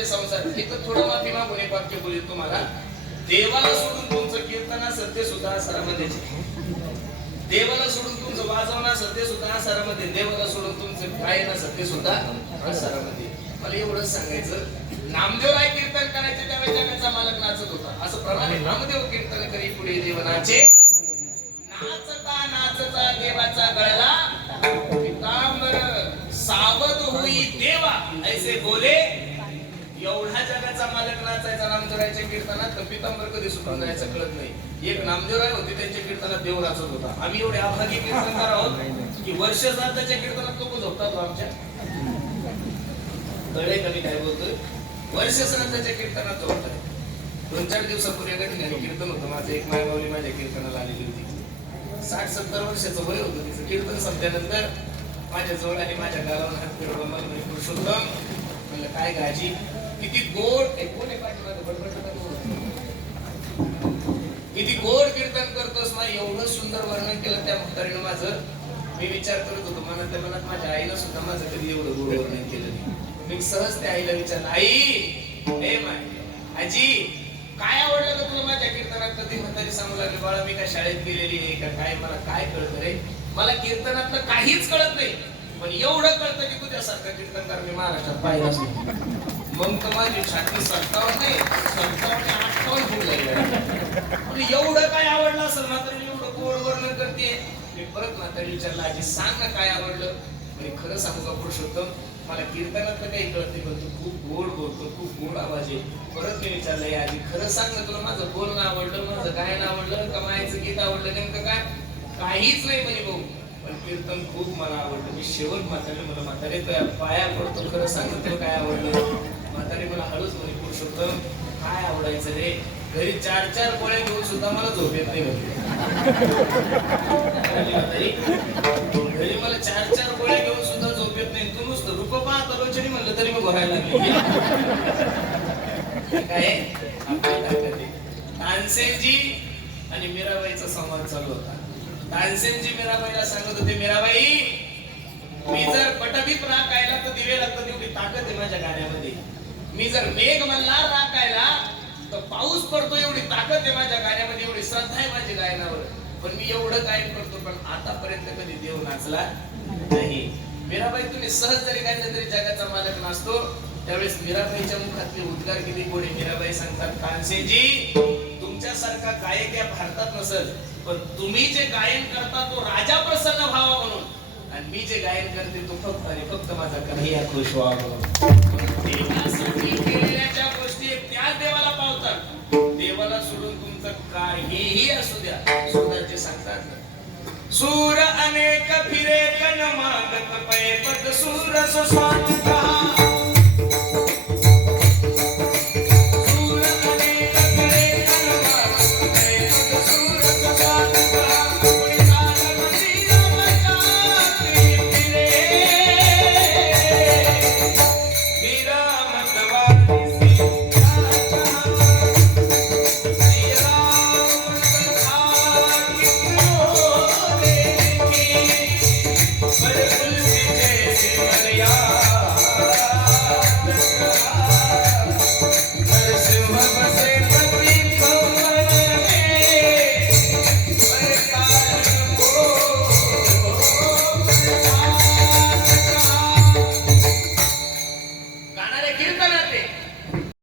ते संसार इथं थोडं माफी मागून एक वाक्य बोलेल तुम्हाला. देवाला सोडून तुमचं कीर्तन असेल ते सुद्धा आसारामध्ये. देवाला सोडून तुमचं वाजवणं असेल ते सुद्धा आसारामध्ये. देवाला सोडून तुमचं गायन असेल ते सुद्धा आसारामध्ये. मला एवढंच सांगायचं. नामदेव राय कीर्तन करायचे त्यावेळी जगाचा मालक नाचत होता. असं प्रमाणे नामदेव कीर्तन करी पुढे देवनाचे. नाचता नाचता देवाचा गळला. पितांबर सावध होई देवा. ऐसे बोले एवढा जगाचा मालक नाचायचा नामदेवरायच्या कीर्तनात तर पितांबर कधी सुटून जायचं कळत नाही. एक नामदेवराय होते त्यांच्या कीर्तनात देव नाचत होता. आम्ही एवढे अभागी कीर्तनकार आहोत की वर्ष जाताच्या कीर्तनात लोक झोपतात हो आमच्या. कळे कमी काय बोलतोय? वर्ष सणाच्या कीर्तनात झोपतात दोन चार दिवसापूर्वी एका ठिकाणी कीर्तन होतं. माझं एक मायबावली माझ्या कीर्तनाला आलेली होती. साठ सत्तर वर्षाचं वय होतं तिचं. कीर्तन संपल्यानंतर माझ्या जवळ आणि माझ्या गावाला हात फिरवला. मला म्हणे, पुरुषोत्तम म्हणलं काय गाजी किती गोड ए, कोण आहे पाठीमागं? बडबड नका करू. किती गोड कीर्तन करतोस ना एवढं सुंदर वर्णन केलं माझं मी विचार करत होतो मनातल्या मनात माझ्या आईनं सुद्धा माझं कधी एवढं गोड वर्णन केलं नाही. मी सहज त्या आईला विचारलं आई हे माय आजी काय आवडलं का तुला माझ्या कीर्तनात? कधी म्हणताना सांगू लागले बाळा मी काय शाळेत गेलेली आहे का काय? मला काय कळतं रे? मला कीर्तनातलं काहीच कळत नाही. पण एवढं कळतं की तुझ्यासारखं कीर्तनकार मी महाराष्ट्रात पाहिलाच नाही. मग तर माझी छाती सत्तावन्न नाही सत्तावन्न अठ्ठावन्न होऊ लागली. एवढं काय आवडलं असेल मात्र मी गोड वर्णन करते. मी परत म्हातारी विचारलं आजी सांग ना काय आवडलं? म्हणजे खरं सांगू का पुरुषोत्तम? मला कीर्तनातलं काही कळत नाही पण तू खूप गोड बोलतो खूप गोड आवाज आहे. परत मी विचारलं या आजी खरं सांग ना तुला माझं बोलणं आवडलं माझं गायन आवडलं कमायचं गीत आवडलं नेमकं काय? काहीच नाही म्हणे भाऊ पण कीर्तन खूप मला आवडलं. मी शेवट म्हातारे मला म्हातारे पाया पडतो खरं सांग तुला काय आवडलं? म्हातारे मला हळूच म्हणे पुरुषोत्तम काय आवडायचं रे? घरी चार चार पोळे घेऊन सुद्धा मला झोप येत नाही म्हणे घरी मला चार चार गोळ्या घेऊन सुद्धा झोप येत नाही. तू नुसतं रूप पाहत म्हणलं तरी मी भरायला लागले. काय तानसेनजी आणि मीराबाईचा संवाद चालू होता. तानसेनजी मीराबाईला सांगत होते मीराबाई मी जर पटबीत राखायला तर दिवे लागतं तेवढी ताकद आहे माझ्या गाण्यामध्ये. मी जर मेघ मल्हार राखायला तर पाऊस पडतो एवढी ताकद आहे माझ्या गाण्यामध्ये एवढी श्रद्धा आहे माझ्या गायनावर. पण मी एवढं गायन करतो पण आतापर्यंत कधी देव नाचला नाही. मीराबाई तुम्ही सहज जरी गायलं तरी जगाचा मालक नाचतो. त्यावेळेस मीराबाईच्या मुखातले उद्गार किती गोडे मीराबाई सांगतात कांसेजी तुमच्यासारखा गायक या भारतात नसल पण तुम्ही जे गायन करता तो राजा प्रसन्न व्हावा म्हणून. आणि मी जे गायन करते तो फक्त आणि फक्त माझा कन्हैया खुश व्हावा म्हणून. काहीही असू द्या सुधाचे सांगतात. सूर अनेक फिरे कन मागत पै पद सूर सुस्वागत